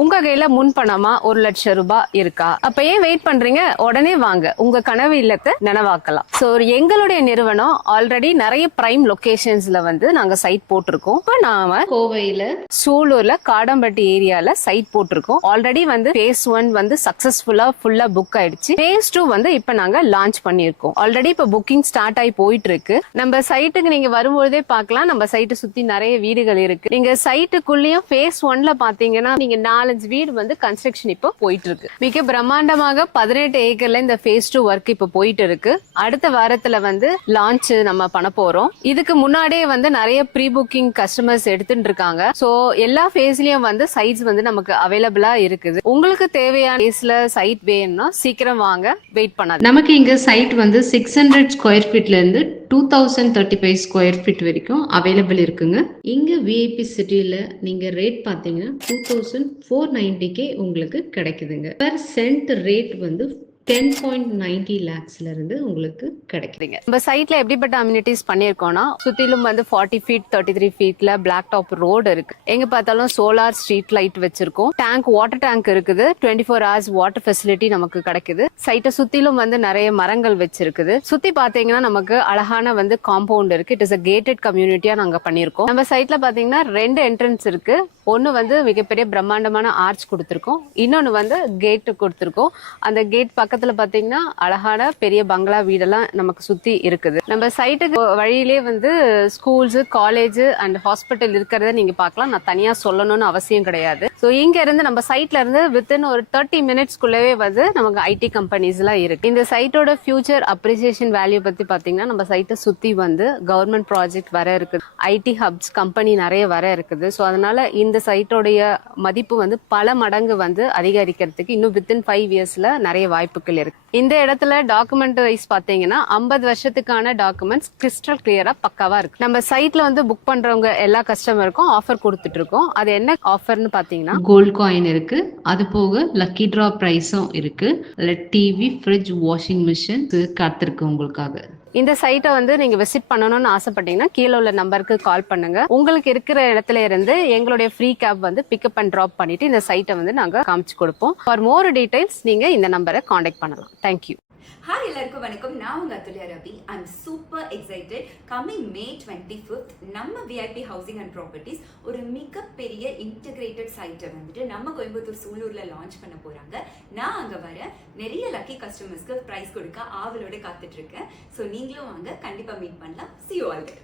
உங்க கையில முன்பணமா 1,00,000 ரூபாய் இருக்கா? அப்ப ஏன் வெயிட் பண்றீங்க? உடனே வாங்க, உங்க கனவு இல்லத்தை நனவாக்கலாம். சோ எங்களுடைய நிறுவனம் ஆல்ரெடி நிறைய பிரைம் லொகேஷன்ஸ்ல வந்து நாங்க சைட் போட்டிருக்கோம். இப்ப நாம கோவையில, சூலூர்ல, காடம்பட்டி ஏரியால சைட் போட்டிருக்கோம். ஆல்ரெடி வந்து phase 1 வந்து சக்சஸ்ஃபுல்லா ஃபுல்லா புக் ஆயிடுச்சு. phase 2 வந்து இப்ப நாங்க லான்ச் பண்ணிருக்கோம். ஆல்ரெடி இப்ப புக்கிங் ஸ்டார்ட் ஆகி போயிட்டு இருக்கு. நம்ம சைட்டுக்கு நீங்க வரும்போதே பார்க்கலாம், நம்ம சைட்டை சுத்தி நிறைய வீடுகள் இருக்கு. நீங்க சைட்டுக்குள்ளேயும் phase 1ல பாத்தீங்கன்னா நீங்க 4-5 வீடு வந்து கன்ஸ்ட்ரக்ஷன் இப்ப போயிட்டு இருக்கு. மிக பிரம்மாண்டமாக 18 ஏக்கர்ல இந்த phase 2 ஒர்க் இப்ப போயிட்டு இருக்கு. அடுத்த வாரத்துல வந்து லான்ச் நம்ம பண்ண போறோம். இதுக்கு முன்னாடியே வந்து நிறைய ப்ரீ புக்கிங் கஸ்டமர்ஸ் எடுத்துட்டு இருக்காங்க. சோ எல்லா ஃபேஸ்லயும் வந்து சைட்ஸ் வந்து நமக்கு அவைலபிளா இருக்குது. உங்களுக்கு தேவையான ஃபேஸ்ல சைட் வேணும்னா சீக்கிரம் வாங்க, வெயிட் பண்ணாது. நமக்கு இங்க சைட் வந்து 600 ஸ்கொயர் ஃபீட்ல இருந்து 2035 ஸ்கொயர் ஃபீட் வரைக்கும் அவைலபிள் இருக்குங்க. இங்க விஐபி சிட்டில நீங்க ரேட் பாத்தீங்கன்னா 2490K உங்களுக்கு கிடைக்குதுங்க. பெர் சென்ட் ரேட் வந்து 10.90 lakhsல இருந்து உங்களுக்கு கிடைக்குதுங்க. நம்ம சைட்ல எப்படிப்பட்ட அம்யூனிட்டிஸ் பண்ணிருக்கோம்னா, சுத்திலும் வந்து 40 feet 33 feetல பிளாக் டாப் ரோடு இருக்கு. எங்க பார்த்தாலும் சோலார் ஸ்ட்ரீட் லைட் வச்சிருக்கோம். டேங்க், வாட்டர் டேங்க் இருக்குது. 24 hours வாட்டர் ஃபெசிலிட்டி நமக்கு கிடைக்குது. சைட்டை சுத்திலும் வந்து நிறைய மரங்கள் வச்சிருக்குது. சுத்தி பாத்தீங்கன்னா நமக்கு அழகான வந்து காம்பவுண்ட் இருக்கு. இட் இஸ் a gated கம்யூனிட்டியா நாங்க பண்ணிருக்கோம். நம்ம சைட்ல பாத்தீங்கன்னா 2 என்ட்ரன்ஸ் இருக்கு. ஒன்னு வந்து மிகப்பெரிய பிரம்மாண்டமான ஆர்ச் கொடுத்திருக்கோம், இன்னொன்னு வந்து கேட் கொடுத்திருக்கோம். அந்த கேட் பக்கத்துல பாத்தீங்கன்னா அழகான பெரிய பங்களா வீடெல்லாம் நமக்கு சுத்தி இருக்குது. நம்ம சைட்டுக்கு வழியிலே வந்து ஸ்கூல்ஸ், காலேஜ் அண்ட் ஹாஸ்பிட்டல் இருக்கிறத நீங்க பார்க்கலாம். நான் தனியா சொல்லணும்னு அவசியம் கிடையாது. ஸோ இங்க இருந்து நம்ம சைட்ல இருந்து வித்தின் ஒரு 30 மினிட்ஸ்க்குள்ளவே வந்து நமக்கு ஐடி கம்பெனிஸ் எல்லாம் இருக்கு. இந்த சைட்டோட ஃபியூச்சர் அப்ரிசியேஷன் வேல்யூ பத்தி பாத்தீங்கன்னா, நம்ம சைட்டை சுத்தி வந்து கவர்மெண்ட் ப்ராஜெக்ட் வர இருக்குது, ஐடி ஹப்ஸ் கம்பெனி நிறைய வர இருக்குது. ஸோ அதனால இந்த சைட்டோடைய மதிப்பு வந்து பல மடங்கு வந்து அதிகரிக்கிறதுக்கு இன்னும் வித்தின் 5 இயர்ஸ்ல நிறைய வாய்ப்புகள் இருக்கு. இந்த இடத்துல டாக்குமெண்ட் வைஸ் பாத்தீங்கன்னா 50 வருஷத்துக்கான டாக்குமெண்ட்ஸ் கிறிஸ்டல் கிளியரா பக்காவா இருக்கு. நம்ம சைட்ல வந்து புக் பண்றவங்க எல்லா கஸ்டமருக்கும் ஆஃபர் கொடுத்துட்டு இருக்கோம். அது என்ன ஆஃபர்னு பாத்தீங்கன்னா, கோல்ட் காயின் இருக்கு, அது போக லக்கி டிரா பிரைஸும் இருக்கு. டிவி, ஃப்ரிட்ஜ், வாஷிங் மிஷின் காத்திருக்கு உங்களுக்காக. இந்த சைட்டை வந்து நீங்க விசிட் பண்ணணும்னு ஆசைப்பட்டீங்கன்னா கீழே உள்ள நம்பருக்கு கால் பண்ணுங்க. உங்களுக்கு இருக்கிற இடத்துல இருந்து எங்களுடைய ஃப்ரீ கேப் வந்து பிக்கப் அண்ட் டிராப் பண்ணிட்டு இந்த சைட்டை வந்து நாங்க காமிச்சு கொடுப்போம். ஃபார் மோர் டீடைல்ஸ் நீங்க இந்த நம்பரை காண்டாக்ட் பண்ணலாம். தேங்க்யூ. ஹாய், எல்லாருக்கும் வணக்கம். நான் உங்க Athulya Ravi. I am super excited. Coming May 25th நம்ம விஐபி ஹவுசிங் அண்ட் ப்ராப்பர்ட்டிஸ் ஒரு மிகப்பெரிய இன்டகிரேட்டட் சைட்டை வந்துட்டு நம்ம கோயம்புத்தூர் சூலூர்ல லான்ச் பண்ண போறாங்க. நான் அங்க வர நிறைய லக்கி கஸ்டமர்ஸ்க்கு பிரைஸ் கொடுக்க ஆவலோட காத்துட்டு இருக்கேன். ஸோ நீங்களும் வாங்க, கண்டிப்பா மீட் பண்ணலாம். See you all there.